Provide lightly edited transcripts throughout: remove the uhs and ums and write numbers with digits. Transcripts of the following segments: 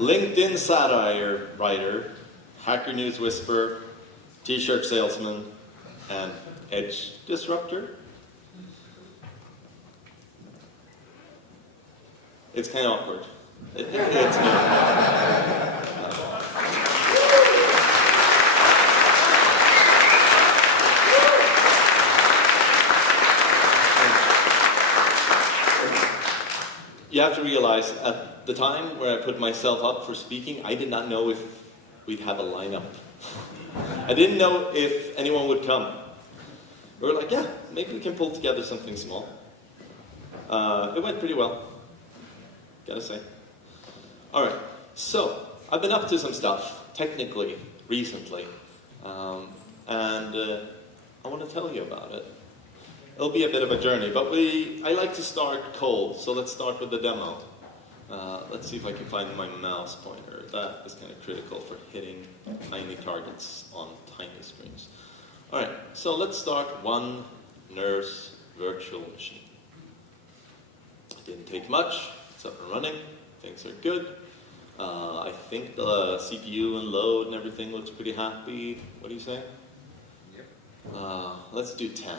LinkedIn satire writer, Hacker News whisperer, t-shirt salesman, and edge disruptor. It's kind of awkward. It's me. You have to realize, at the time where I put myself up for speaking, I did not know if we'd have a lineup. I didn't know if anyone would come. We were like, yeah, maybe we can pull together something small. It went pretty well, gotta say. All right, so I've been up to some stuff, technically, recently, and I want to tell you about it. It'll be a bit of a journey, but I like to start cold, so let's start with the demo. Let's see if I can find my mouse pointer. That is kind of critical for hitting tiny targets on tiny screens. All right, so let's start one nurse virtual machine. It didn't take much. It's up and running. Things are good. I think the CPU and load and everything looks pretty happy. What do you say? Yep. Let's do 10.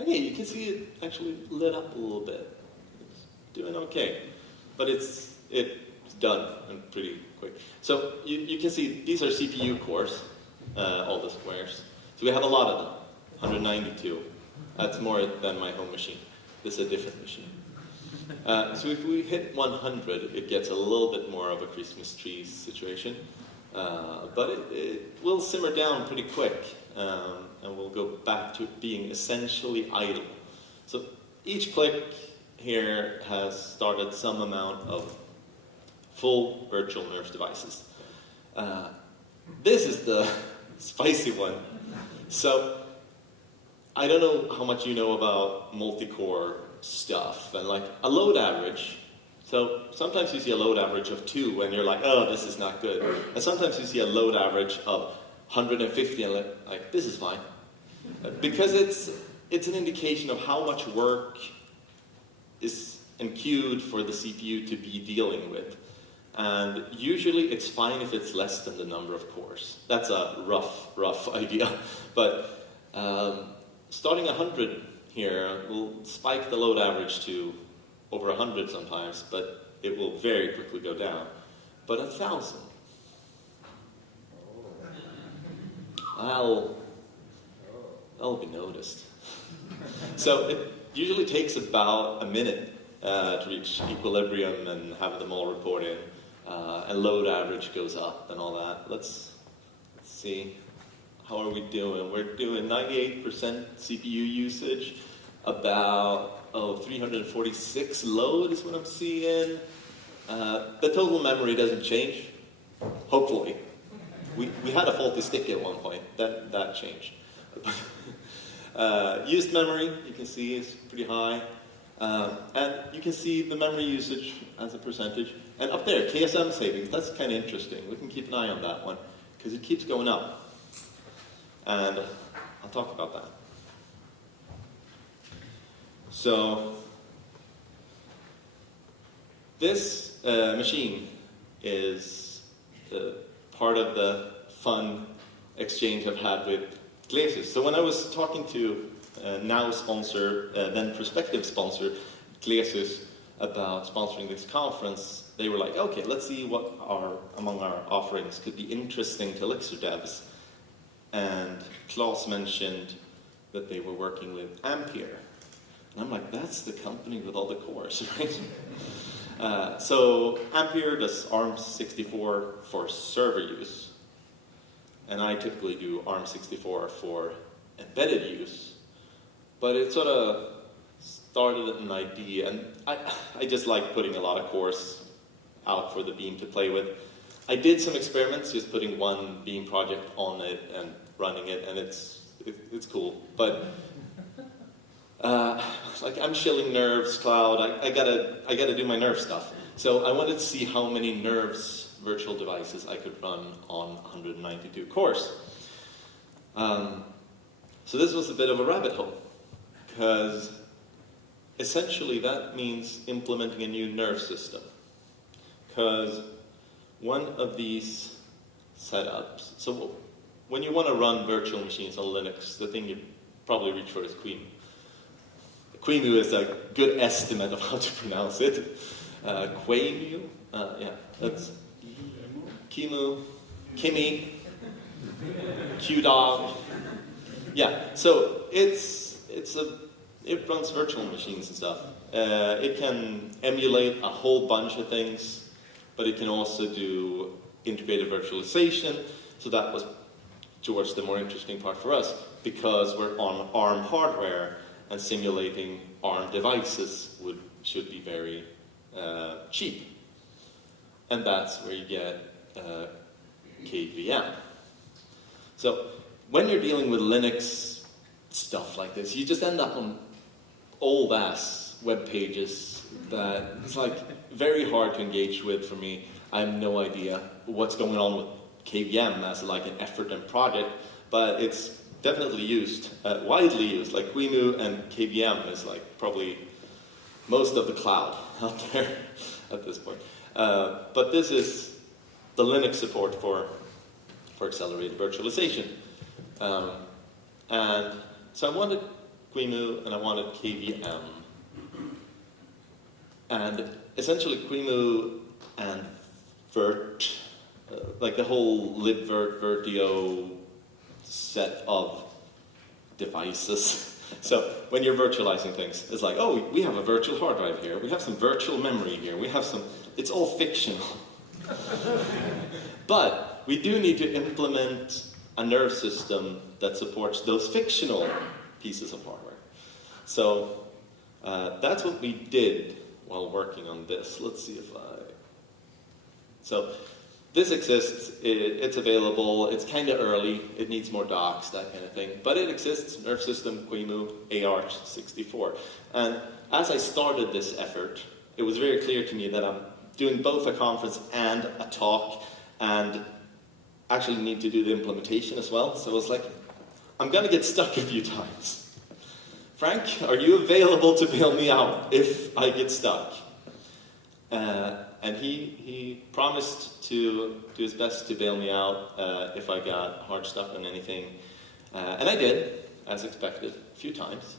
Okay, you can see it actually lit up a little bit. It's doing okay, but it's done and pretty quick. So you can see these are CPU cores, all the squares. So we have a lot of them, 192. That's more than my home machine. This is a different machine. So if we hit 100, it gets a little bit more of a Christmas tree situation, but it will simmer down pretty quick. And we'll go back to being essentially idle. So each click here has started some amount of full virtual nurse devices. This is the spicy one. So I don't know how much you know about multi-core stuff and like a load average. So sometimes you see a load average of 2 and you're like, oh, this is not good. And sometimes you see a load average of 150 and like this is fine. Because it's an indication of how much work is enqueued for the CPU to be dealing with. And usually it's fine if it's less than the number of cores. That's a rough idea. But starting 100 here will spike the load average to over 100 sometimes, but it will very quickly go down. But 1,000. That'll be noticed. So it usually takes about a minute to reach equilibrium and have them all report in, and load average goes up and all that. Let's see, how are we doing? We're doing 98% CPU usage, about 346 load is what I'm seeing. The total memory doesn't change, hopefully. We had a faulty stick at one point. That changed. Used memory, you can see, is pretty high. And you can see the memory usage as a percentage. And up there, KSM savings, that's kind of interesting. We can keep an eye on that one, because it keeps going up. And I'll talk about that. So, this machine is part of the fun exchange I've had with Glacius. So when I was talking to now sponsor, then prospective sponsor, Glacius, about sponsoring this conference, they were like, okay, let's see what among our offerings could be interesting to Elixir devs. And Klaus mentioned that they were working with Ampere. And I'm like, that's the company with all the cores, right? So Ampere does ARM64 for server use. And I typically do ARM64 for embedded use. But it sort of started an idea, and I just like putting a lot of cores out for the Beam to play with. I did some experiments, just putting one Beam project on it and running it, and it's cool. But like I'm shilling Nerves Cloud. I gotta do my Nerve stuff. So I wanted to see how many Nerves virtual devices I could run on 192 cores. So this was a bit of a rabbit hole, because essentially that means implementing a new nerve system. because one of these setups, so when you want to run virtual machines on Linux, the thing you probably reach for is QEMU. QEMU is a good estimate of how to pronounce it. QEMU, yeah, that's QEMU, Kimi, QDog. Yeah, so it runs virtual machines and stuff. It can emulate a whole bunch of things, but it can also do integrated virtualization. So that was towards the more interesting part for us, because we're on ARM hardware, and simulating ARM devices should be very cheap. And that's where you get KVM. So when you're dealing with Linux stuff like this, you just end up on old ass web pages that it's like very hard to engage with for me. I have no idea what's going on with KVM as like an effort and project, but it's definitely used, widely used. Like QEMU and KVM is like probably most of the cloud out there at this point. But this is the Linux support for accelerated virtualization. And so I wanted QEMU and I wanted KVM. And essentially QEMU and Virt, like the whole libvirt, Virtio set of devices. So when you're virtualizing things, it's like, oh, we have a virtual hard drive here, we have some virtual memory here, we have some, it's all fictional. But we do need to implement a nerve system that supports those fictional pieces of hardware. So that's what we did while working on this. Let's see if so this exists, it's available, it's kind of early, it needs more docs, that kind of thing, but it exists, nerve system, QEMU, AR64. And as I started this effort, it was very clear to me that I'm doing both a conference and a talk, and actually need to do the implementation as well. So I was like, I'm going to get stuck a few times. Frank, are you available to bail me out if I get stuck? And he promised to do his best to bail me out if I got hard stuck on anything. And I did, as expected, a few times.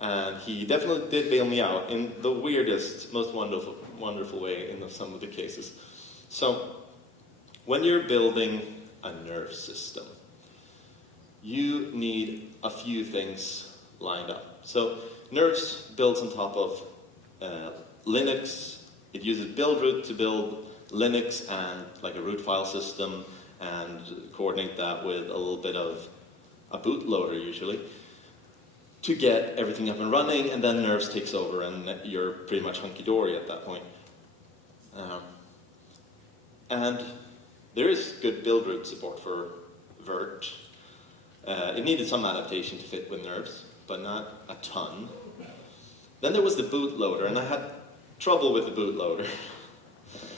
And he definitely did bail me out in the weirdest, most wonderful way in some of the cases. So when you're building a nerve system, you need a few things lined up. So nerves builds on top of Linux. It uses buildroot to build Linux and like a root file system and coordinate that with a little bit of a bootloader usually to get everything up and running, and then nerves takes over and you're pretty much hunky-dory at that point. And there is good buildroot support for Virt. It needed some adaptation to fit with nerves, but not a ton. Then there was the bootloader, and I had trouble with the bootloader.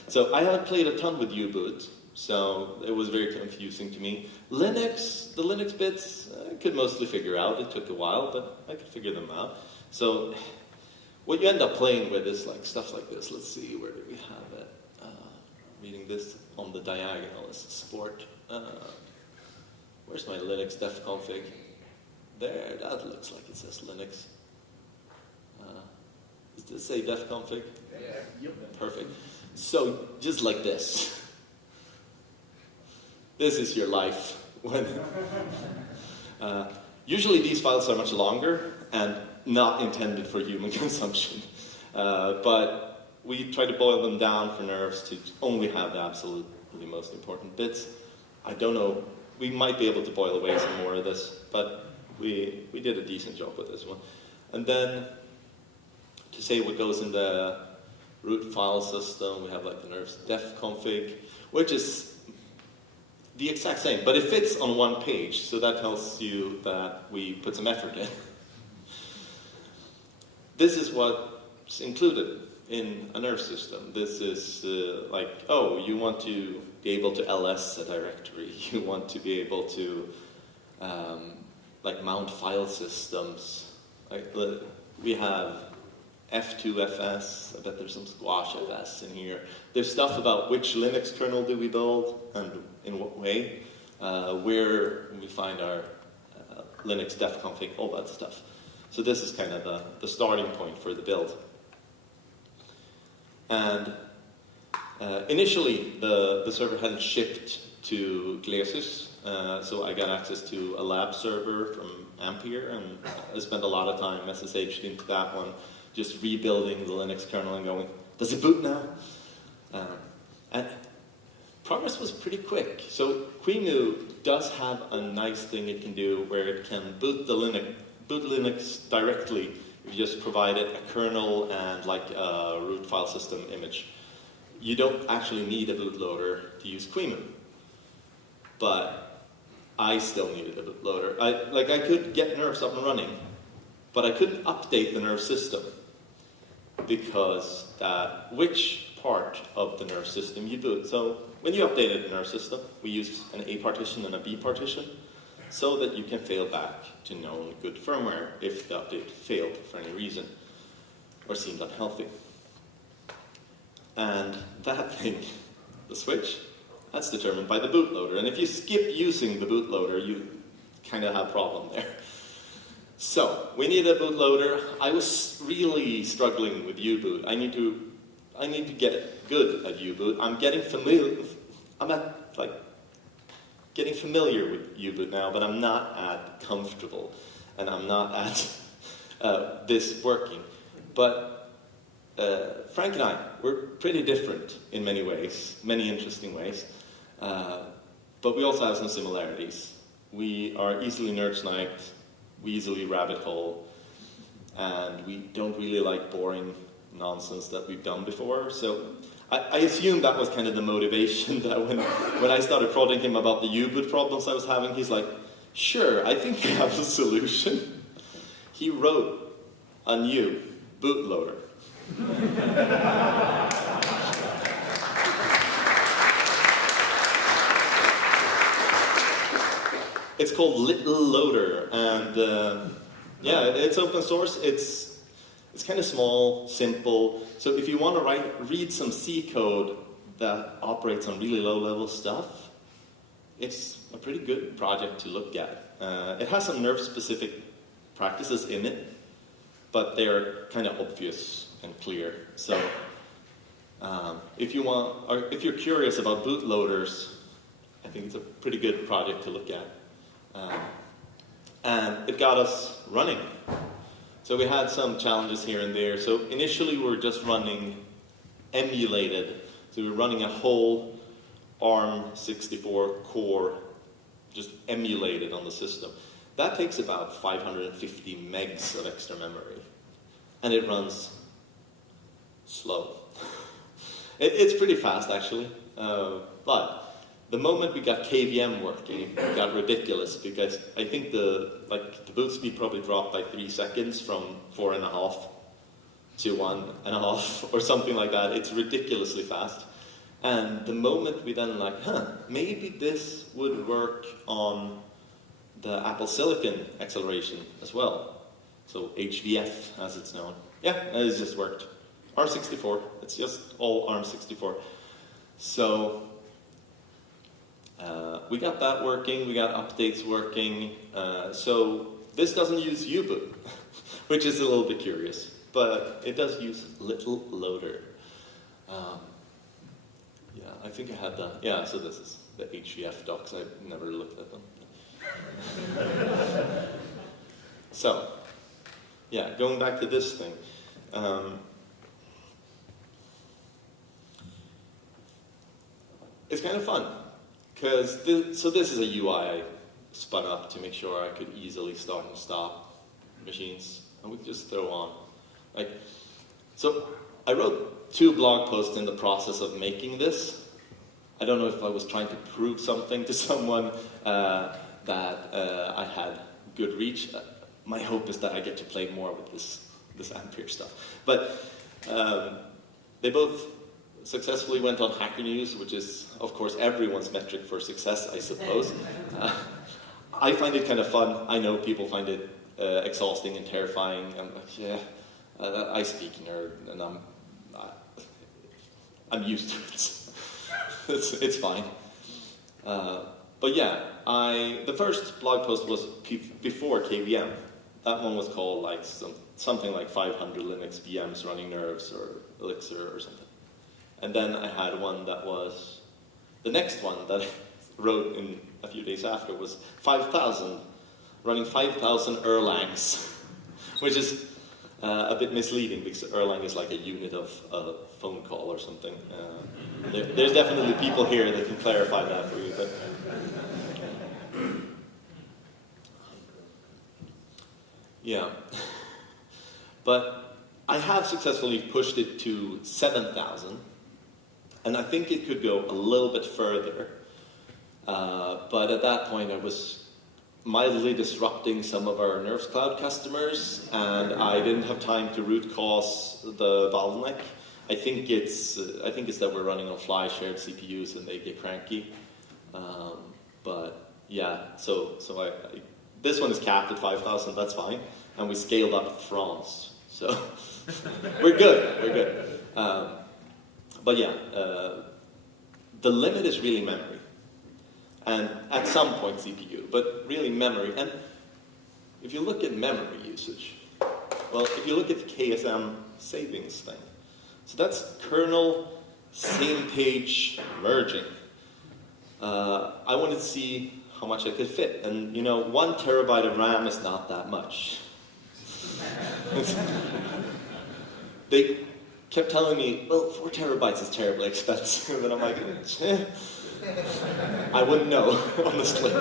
So I haven't played a ton with U-boot, so it was very confusing to me. Linux, the Linux bits, I could mostly figure out. It took a while, but I could figure them out. So what you end up playing with is like stuff like this. Let's see, where do we have it? Reading this on the diagonal is support. Where's my Linux def config? There, that looks like it says Linux. Does this say def config? Yeah. Perfect. So, just like this. This is your life. When usually these files are much longer and not intended for human consumption. But we try to boil them down for nerves to only have the absolutely most important bits. I don't know, we might be able to boil away some more of this, but we did a decent job with this one. And then, to say what goes in the root file system, we have like the nerves def config, which is the exact same, but it fits on one page, so that tells you that we put some effort in. This is what's included in a nerve system. This is like, oh, you want to be able to ls a directory, you want to be able to like mount file systems. Like we have F2FS, I bet there's some squash FS in here. There's stuff about which Linux kernel do we build and in what way, where we find our Linux def config, all that stuff. So this is kind of the starting point for the build. And initially, the server hadn't shipped to Glesus, so I got access to a lab server from Ampere, and I spent a lot of time SSH'd into that one, just rebuilding the Linux kernel and going, does it boot now? And progress was pretty quick. So QEMU does have a nice thing it can do where it can boot Linux directly if you just provide it a kernel and like a root file system image. You don't actually need a bootloader to use QEMU. But I still needed a bootloader. I could get nerves up and running, but I couldn't update the nerve system because which part of the nerve system you boot. So when you updated the nerve system, we use an A partition and a B partition so that you can fail back to known good firmware if the update failed for any reason or seemed unhealthy. And that thing, the switch, that's determined by the bootloader. And if you skip using the bootloader, you kind of have a problem there. So we need a bootloader. I was really struggling with U-boot. I need to get good at U-boot. I'm getting familiar. Getting familiar with U-boot now, but I'm not at comfortable, and I'm not at this working. But Frank and I, we're pretty different in many ways, many interesting ways. But we also have some similarities. We are easily nerd-sniped, we easily rabbit hole, and we don't really like boring nonsense that we've done before. So I assume that was kind of the motivation that when I started prodding him about the U-boot problems I was having, he's like, sure, I think I have a solution. He wrote a new bootloader. It's called Little Loader, and yeah, it's open source. It's kind of small, simple. So if you want to read some C code that operates on really low-level stuff, it's a pretty good project to look at. It has some nerve-specific practices in it, but they're kind of obvious and clear. So if you're curious about bootloaders, I think it's a pretty good project to look at. And it got us running. So we had some challenges here and there. So initially we were just running emulated. So we were running a whole ARM64 core just emulated on the system. That takes about 550 megs of extra memory. And it runs slow. It's pretty fast actually. But the moment we got KVM working, it got ridiculous because I think the boot speed probably dropped by 3 seconds from 4.5 to 1.5 or something like that. It's ridiculously fast. And the moment we then maybe this would work on the Apple Silicon acceleration as well. So HVF as it's known. Yeah, it just worked. ARM64, it's just all ARM64. So we got that working, we got updates working, so this doesn't use U-boot, which is a little bit curious, but it does use Little Loader. Yeah, I think I had that. Yeah, so this is the HVF docs, I've never looked at them. So, yeah, going back to this thing. It's kind of fun. So this is a UI I spun up to make sure I could easily start and stop machines, and we could just throw on. So I wrote 2 blog posts in the process of making this. I don't know if I was trying to prove something to someone that I had good reach. My hope is that I get to play more with this Ampere stuff. But they both successfully went on Hacker News, which is, of course, everyone's metric for success, I suppose. I find it kind of fun. I know people find it exhausting and terrifying. I'm like, yeah, I speak nerd, and I'm used to it. It's fine. But yeah, the first blog post was before KVM. That one was called like something like 500 Linux VMs running nerves or Elixir or something. And then I had one that was, the next one that I wrote in a few days after was 5,000, running 5,000 Erlangs, which is a bit misleading because Erlang is like a unit of a phone call or something. There's definitely people here that can clarify that for you. But yeah. But I have successfully pushed it to 7,000, and I think it could go a little bit further. But at that point, I was mildly disrupting some of our Nerves Cloud customers, and I didn't have time to root cause the bottleneck. I think it's that we're running on fly shared CPUs and they get cranky. But yeah, so this one is capped at 5,000. That's fine, and we scaled up to France, so we're good. But yeah, the limit is really memory. And at some point CPU, but really memory. And if you look at memory usage, well, if you look at the KSM savings thing, so that's kernel, same page merging. I wanted to see how much I could fit. And 1 terabyte of RAM is not that much. They kept telling me, well, 4 terabytes is terribly expensive. And I'm like, I wouldn't know, honestly.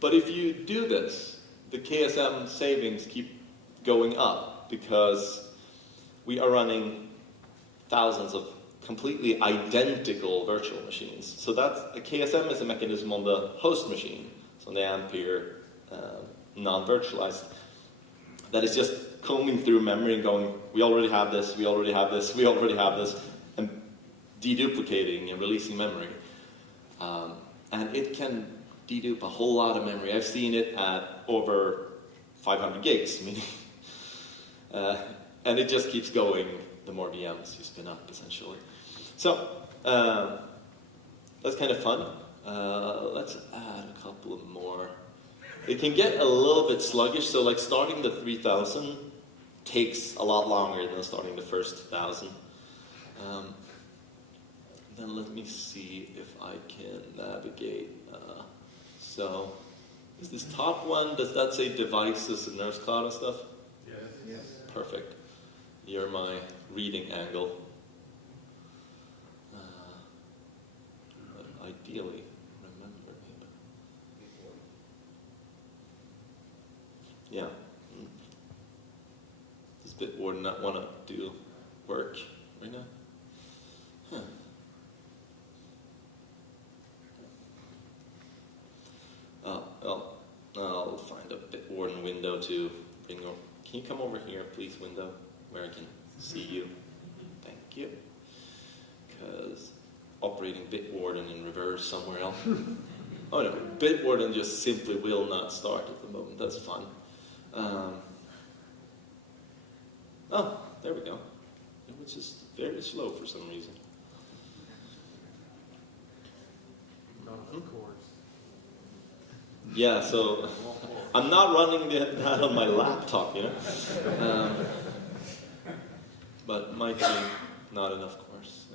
But if you do this, the KSM savings keep going up because we are running thousands of completely identical virtual machines. So that's a KSM is a mechanism on the host machine, so on the Ampere non-virtualized, that is just combing through memory and going, we already have this, we already have this, we already have this, and deduplicating and releasing memory. And it can dedupe a whole lot of memory. I've seen it at over 500 gigs, meaning, and it just keeps going the more VMs you spin up, essentially. So, that's kind of fun. Let's add a couple more. It can get a little bit sluggish, so like starting the 3,000 takes a lot longer than starting the first 1,000. Then let me see if I can navigate. So, is this top one, does that say devices and Nerves Cloud and stuff? Yes. Perfect. You're my reading angle. But ideally, remember me. Yeah. Does Bitwarden not want to do work right now? Huh. Well, I'll find a Bitwarden window to bring over. Can you come over here, please, window, where I can see you? Thank you. Because operating Bitwarden in reverse somewhere else. Oh no, Bitwarden just simply will not start at the moment. That's fun. Oh, there we go. It was just very slow for some reason. Of course. Yeah, so I'm not running that on my laptop, but might be not enough course.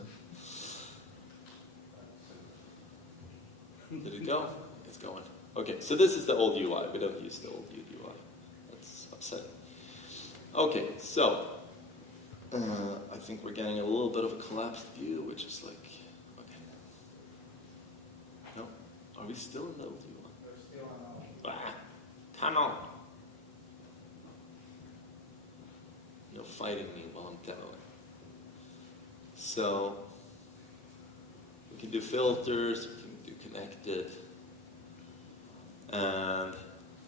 Did it go? It's going. Okay, so this is the old UI. We don't use the old UI. That's upsetting. Okay, so I think we're getting a little bit of a collapsed view, which is like, okay. No? Are we still in the old UI? Come on. No fighting me while I'm demoing. So, we can do filters, we can do connected. And,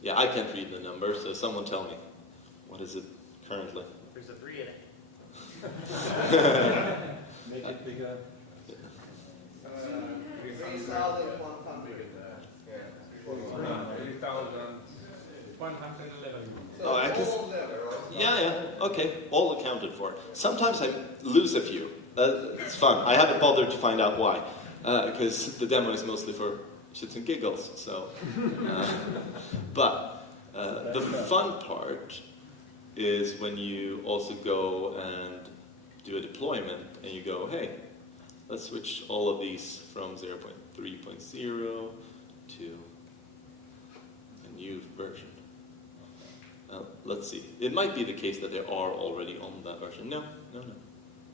yeah, I can't read the number, so someone tell me. What is it currently? There's a 3 in it. Make it bigger. 3,100. 3,111. So Oh, I can. all level, Yeah, okay, all accounted for. Sometimes I lose a few. It's fun. I haven't bothered to find out why, because the demo is mostly for shits and giggles. So, but the fun part is when you also go and do a deployment, and you go, hey, let's switch all of these from 0.3.0 to a new version. Let's see. It might be the case that they are already on that version. No.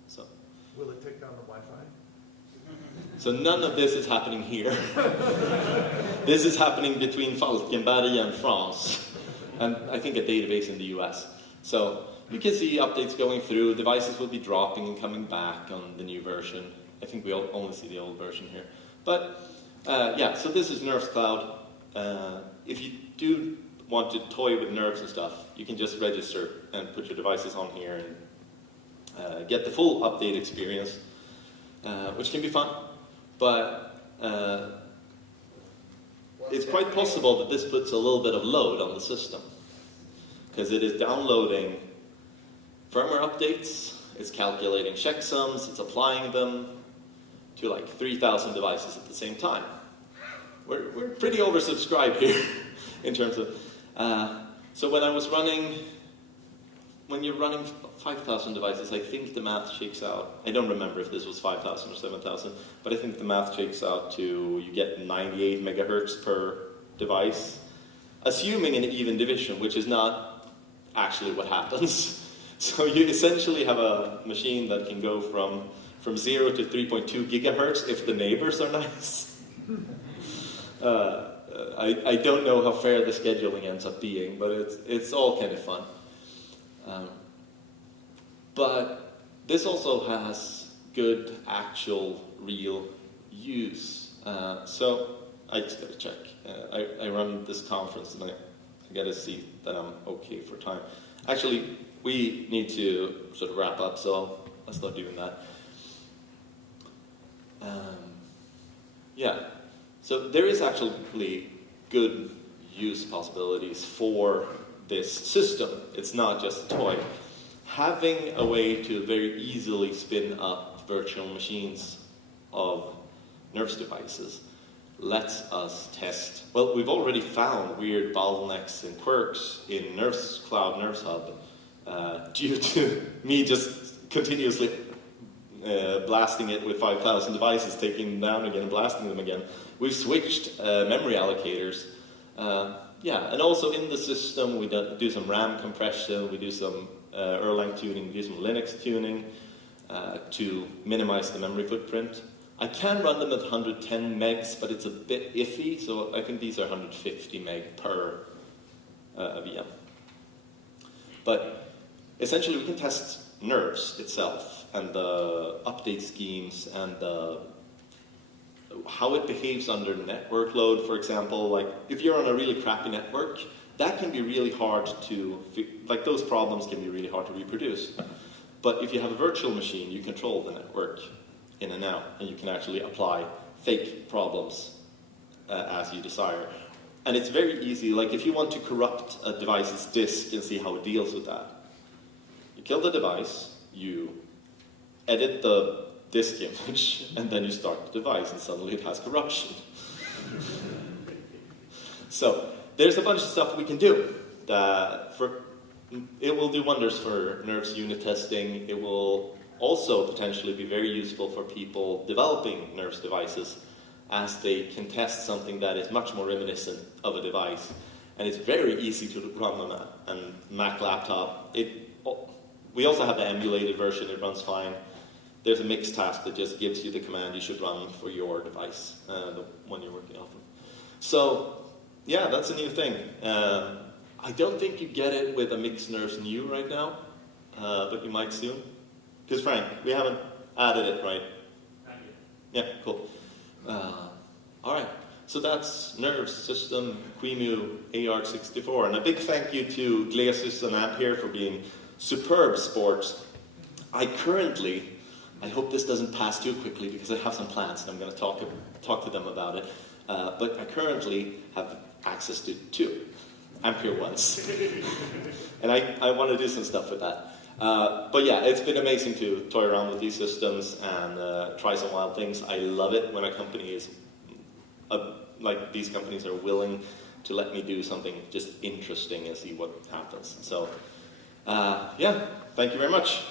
So. Will it take down the Wi-Fi? So none of this is happening here. This is happening between Falkenberg and France, and I think a database in the US. So you can see updates going through, devices will be dropping and coming back on the new version. I think we only see the old version here. But yeah, so this is Nerves Cloud. If you do want to toy with nerves and stuff, you can just register and put your devices on here and get the full update experience, which can be fun. But it's quite possible that this puts a little bit of load on the system, because it is downloading firmware updates, it's calculating checksums, it's applying them to like 3,000 devices at the same time. We're pretty oversubscribed here in terms of... so when you're running 5,000 devices, I think the math shakes out. I don't remember if this was 5,000 or 7,000, but I think the math shakes out to you get 98 megahertz per device, assuming an even division, which is not actually what happens. So you essentially have a machine that can go from 0 to 3.2 gigahertz if the neighbors are nice. I don't know how fair the scheduling ends up being, but it's all kind of fun. But this also has good, actual, real use. So I just got to check. I run this conference and I got to see that I'm okay for time. Actually, we need to sort of wrap up, so let's start doing that. Yeah, so there is actually good use possibilities for this system. It's not just a toy. Having a way to very easily spin up virtual machines of Nerves devices lets us test. Well, we've already found weird bottlenecks and quirks in Nerves Cloud, Nerves Hub, due to me just continuously blasting it with 5,000 devices, taking them down again and blasting them again. We've switched memory allocators. Yeah, and also in the system we do some RAM compression, we do some Erlang tuning, we do some Linux tuning to minimize the memory footprint. I can run them at 110 megs, but it's a bit iffy, so I think these are 150 meg per VM. But essentially we can test Nerves itself and the update schemes and how it behaves under network load, for example. Like if you're on a really crappy network, that can be really hard to, like those problems can be really hard to reproduce. But if you have a virtual machine, you control the network in and out, and you can actually apply fake problems as you desire. And it's very easy, like if you want to corrupt a device's disk and see how it deals with that, you kill the device, you edit the disk image, and then you start the device, and suddenly it has corruption. So there's a bunch of stuff we can do. It will do wonders for Nerves unit testing. It will also potentially be very useful for people developing Nerves devices, as they can test something that is much more reminiscent of a device. And it's very easy to run on a Mac laptop. We also have the emulated version, it runs fine. There's a mix task that just gives you the command you should run for your device, the one you're working off of. So, yeah, that's a new thing. I don't think you get it with a Mix Nerves New right now, but you might soon. Because Frank, we haven't added it, right? Not yet. Yeah, cool. All right, so that's Nerves System QEMU AR64, and a big thank you to Glesis and Ampere for being superb sports. I hope this doesn't pass too quickly because I have some plans and I'm going to talk to them about it, but I currently have access to 2. Ampere Ones. And I want to do some stuff with that. But yeah, it's been amazing to toy around with these systems and try some wild things. I love it when a company is, like these companies are willing to let me do something just interesting and see what happens. So yeah, thank you very much.